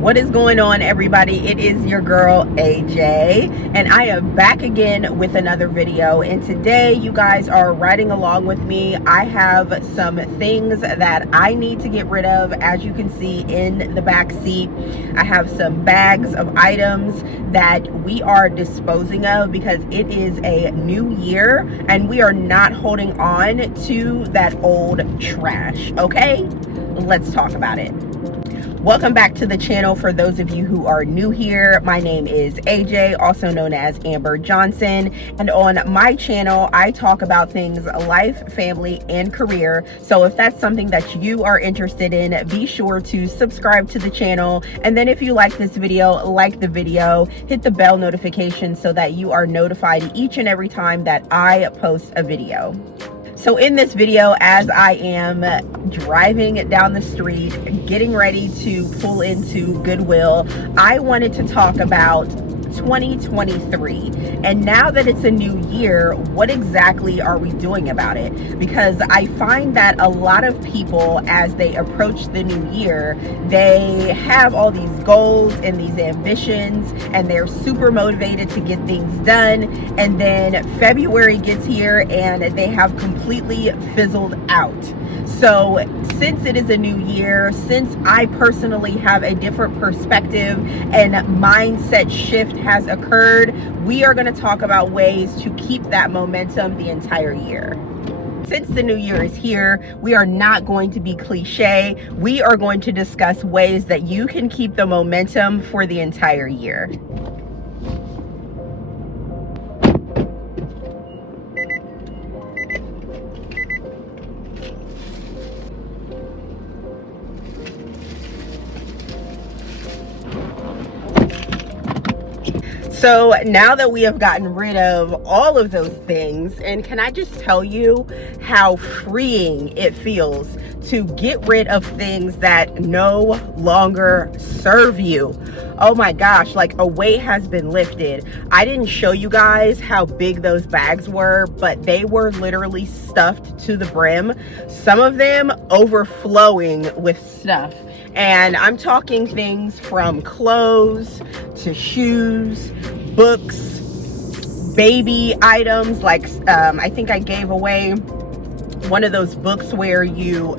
What is going on, everybody? It is your girl AJ, and I am back again with another video. And today you guys are riding along with me. I have some things that I need to get rid of. As you can see in the back seat, I have some bags of items that we are disposing of because it is a new year and we are not holding on to that old trash. Okay, let's talk about it. Welcome back to the channel. For those of you who are new here, my name is AJ, also known as Amber Johnson, and on my channel I talk about things life, family, and career. So if that's something that you are interested in, be sure to subscribe to the channel, and then if you like this video, like the video, hit the bell notification so that you are notified each and every time that I post a video. So in this video, as I am driving down the street, getting ready to pull into Goodwill, I wanted to talk about 2023. And now that it's a new year, what exactly are we doing about it? Because I find that a lot of people, as they approach the new year, they have all these goals and these ambitions, and they're super motivated to get things done. And then February gets here and they have completely fizzled out. So since it is a new year, since I personally have a different perspective and mindset shift has occurred, we are going to talk about ways to keep that momentum the entire year. Since the new year is here, we are not going to be cliche. We are going to discuss ways that you can keep the momentum for the entire year. So now that we have gotten rid of all of those things, and can I just tell you how freeing it feels to get rid of things that no longer serve you. Oh my gosh, like a weight has been lifted. I didn't show you guys how big those bags were, but they were literally stuffed to the brim. Some of them overflowing with stuff. And I'm talking things from clothes to shoes, books, baby items. Like I think I gave away one of those books where you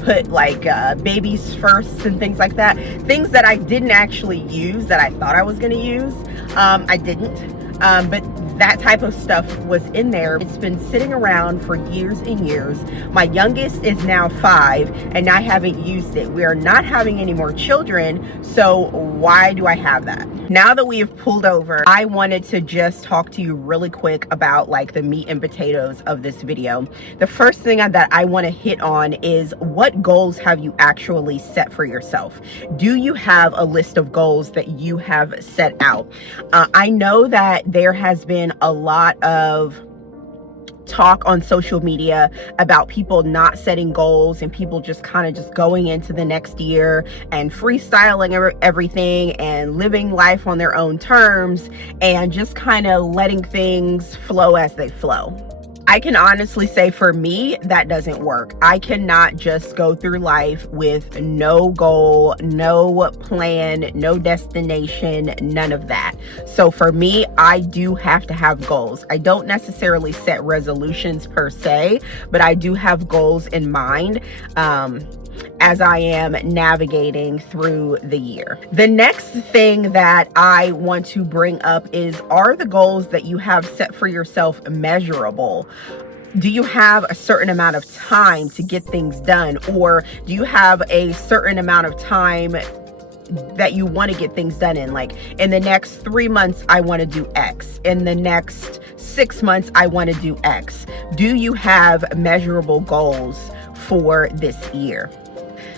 put like babies first and things like that. Things that I didn't actually use that I thought I was going to use. I didn't. But that type of stuff was in there. It's been sitting around for years and years. My youngest is now 5 and I haven't used it. We are not having any more children, so why do I have that? Now that we have pulled over, I wanted to just talk to you really quick about like the meat and potatoes of this video. The first thing that I want to hit on is, what goals have you actually set for yourself? Do you have a list of goals that you have set out? I know that there has been a lot of talk on social media about people not setting goals and people just kind of just going into the next year and freestyling everything and living life on their own terms and just kind of letting things flow as they flow. I can honestly say for me, that doesn't work. I cannot just go through life with no goal, no plan, no destination, none of that. So for me, I do have to have goals. I don't necessarily set resolutions per se, but I do have goals in mind as I am navigating through the year. The next thing that I want to bring up is, are the goals that you have set for yourself measurable? Do you have a certain amount of time to get things done? Or do you have a certain amount of time that you want to get things done in? Like, in the next 3 months, I want to do X. In the next 6 months, I want to do X. Do you have measurable goals for this year?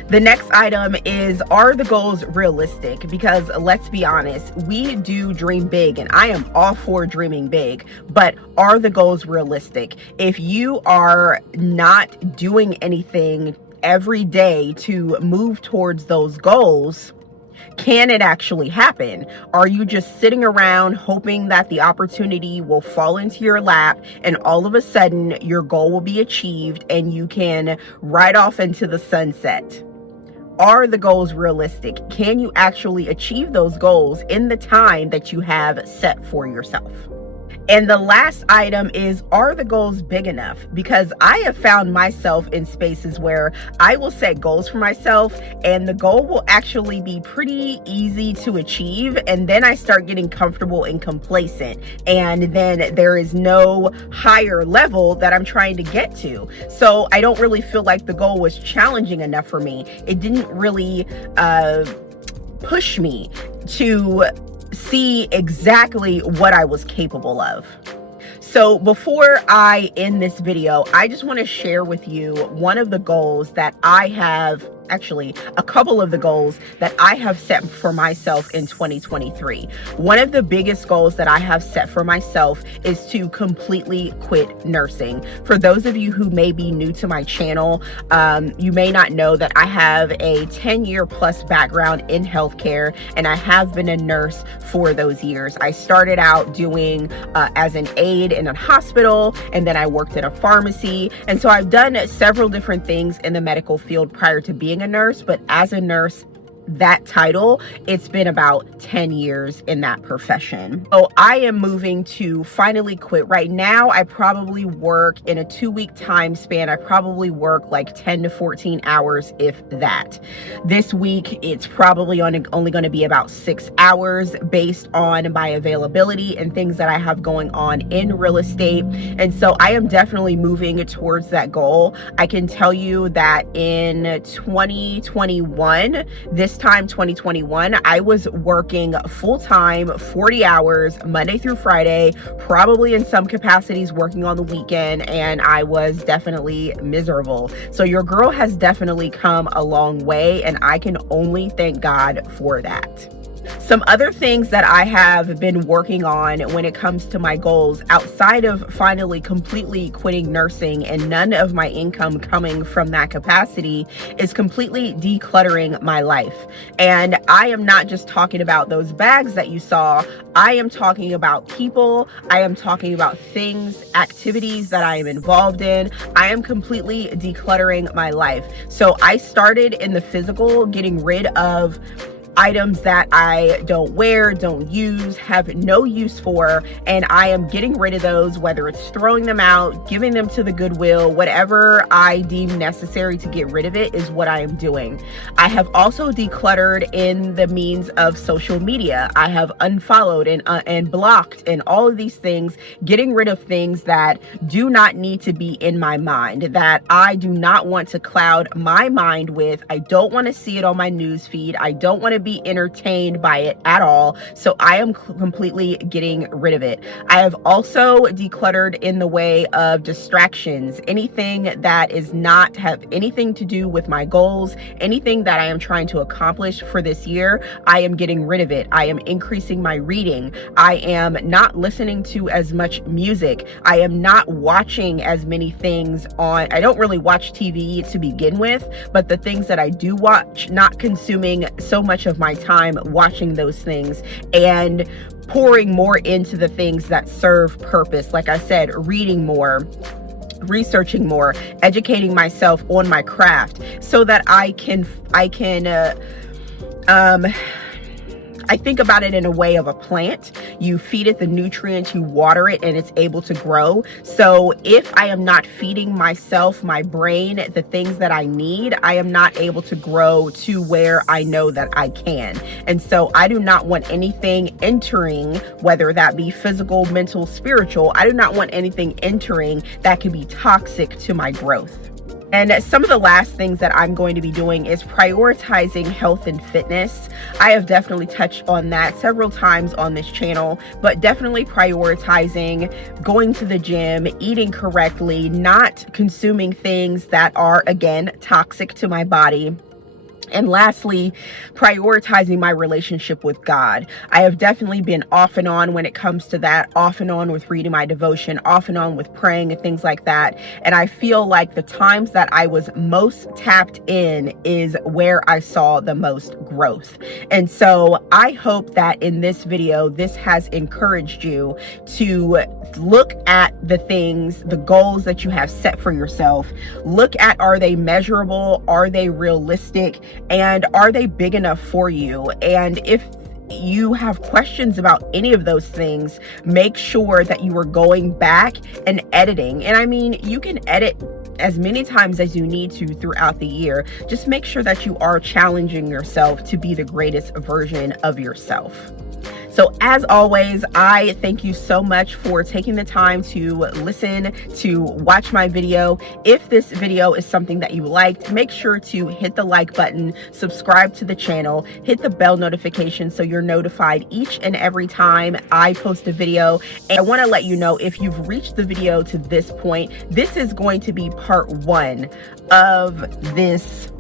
The next item is, are the goals realistic? Because let's be honest, we do dream big and I am all for dreaming big, but are the goals realistic? If you are not doing anything every day to move towards those goals, can it actually happen? Are you just sitting around hoping that the opportunity will fall into your lap and all of a sudden your goal will be achieved and you can ride off into the sunset? Are the goals realistic? Can you actually achieve those goals in the time that you have set for yourself? And the last item is, are the goals big enough? Because I have found myself in spaces where I will set goals for myself and the goal will actually be pretty easy to achieve. And then I start getting comfortable and complacent. And then there is no higher level that I'm trying to get to. So I don't really feel like the goal was challenging enough for me. It didn't really push me to see exactly what I was capable of. So before I end this video, I just want to share with you one of the goals that I have, actually a couple of the goals that I have set for myself in 2023. One of the biggest goals that I have set for myself is to completely quit nursing. For those of you who may be new to my channel, you may not know that I have a 10-year plus background in healthcare, and I have been a nurse for those years. I started out doing as an aide in a hospital, and then I worked at a pharmacy. And so I've done several different things in the medical field prior to being a nurse, but as a nurse, that title, it's been about 10 years in that profession. So I am moving to finally quit. Right now, I probably work in a 2-week time span. I probably work like 10 to 14 hours, if that. This week, it's probably only going to be about 6 hours based on my availability and things that I have going on in real estate. And so I am definitely moving towards that goal. I can tell you that in 2021, this time 2021, I was working full-time 40 hours Monday through Friday, probably in some capacities working on the weekend, and I was definitely miserable. So your girl has definitely come a long way, and I can only thank God for that. Some other things that I have been working on when it comes to my goals, outside of finally completely quitting nursing and none of my income coming from that capacity, is completely decluttering my life. And I am not just talking about those bags that you saw. I am talking about people. I am talking about things, activities that I am involved in. I am completely decluttering my life. So I started in the physical, getting rid of items that I don't wear, don't use, have no use for, and I am getting rid of those, whether it's throwing them out, giving them to the Goodwill, whatever I deem necessary to get rid of it is what I am doing. I have also decluttered in the means of social media. I have unfollowed and blocked and all of these things, getting rid of things that do not need to be in my mind, that I do not want to cloud my mind with. I don't want to see it on my news feed. I don't want to be entertained by it at all. So I am completely getting rid of it. I have also decluttered in the way of distractions, anything that is not have anything to do with my goals, anything that I am trying to accomplish for this year. I am getting rid of it. I am increasing my reading. I am not listening to as much music. I am not watching as many things on, I don't really watch TV to begin with, but the things that I do watch, not consuming so much of my time watching those things, and pouring more into the things that serve purpose. Like I said, reading more, researching more, educating myself on my craft so that I think about it in a way of a plant. You feed it the nutrients, you water it, and it's able to grow. So if I am not feeding myself, my brain, the things that I need, I am not able to grow to where I know that I can. And so I do not want anything entering, whether that be physical, mental, spiritual. I do not want anything entering that could be toxic to my growth. And some of the last things that I'm going to be doing is prioritizing health and fitness. I have definitely touched on that several times on this channel, but definitely prioritizing going to the gym, eating correctly, not consuming things that are, again, toxic to my body. And lastly, prioritizing my relationship with God. I have definitely been off and on when it comes to that, off and on with reading my devotion, off and on with praying and things like that. And I feel like the times that I was most tapped in is where I saw the most growth. And so I hope that in this video, this has encouraged you to look at the things, the goals that you have set for yourself. Look at, are they measurable? Are they realistic? And are they big enough for you? And if you have questions about any of those things, make sure that you are going back and editing. And I mean, you can edit as many times as you need to throughout the year. Just make sure that you are challenging yourself to be the greatest version of yourself. So as always, I thank you so much for taking the time to listen, to watch my video. If this video is something that you liked, make sure to hit the like button, subscribe to the channel, hit the bell notification so you're notified each and every time I post a video. And I want to let you know, if you've reached the video to this point, this is going to be part 1 of this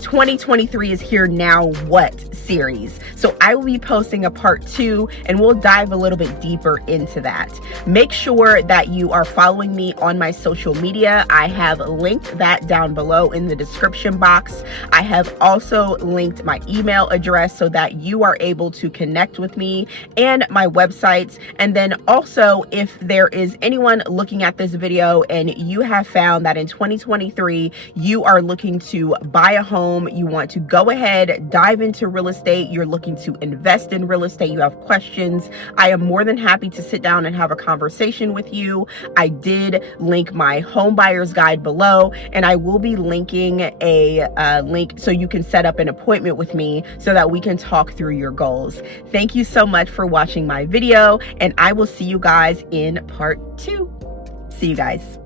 2023 is here now what series. So I will be posting a part 2 and we'll dive a little bit deeper into that. Make sure that you are following me on my social media. I have linked that down below in the description box. I have also linked my email address so that you are able to connect with me and my websites. And then also, if there is anyone looking at this video and you have found that in 2023 you are looking to buy a home, you want to go ahead, dive into real estate, you're looking to invest in real estate, you have questions, I am more than happy to sit down and have a conversation with you. I did link my home buyer's guide below, and I will be linking a link so you can set up an appointment with me so that we can talk through your goals. Thank you so much for watching my video, and I will see you guys in part 2. See you guys.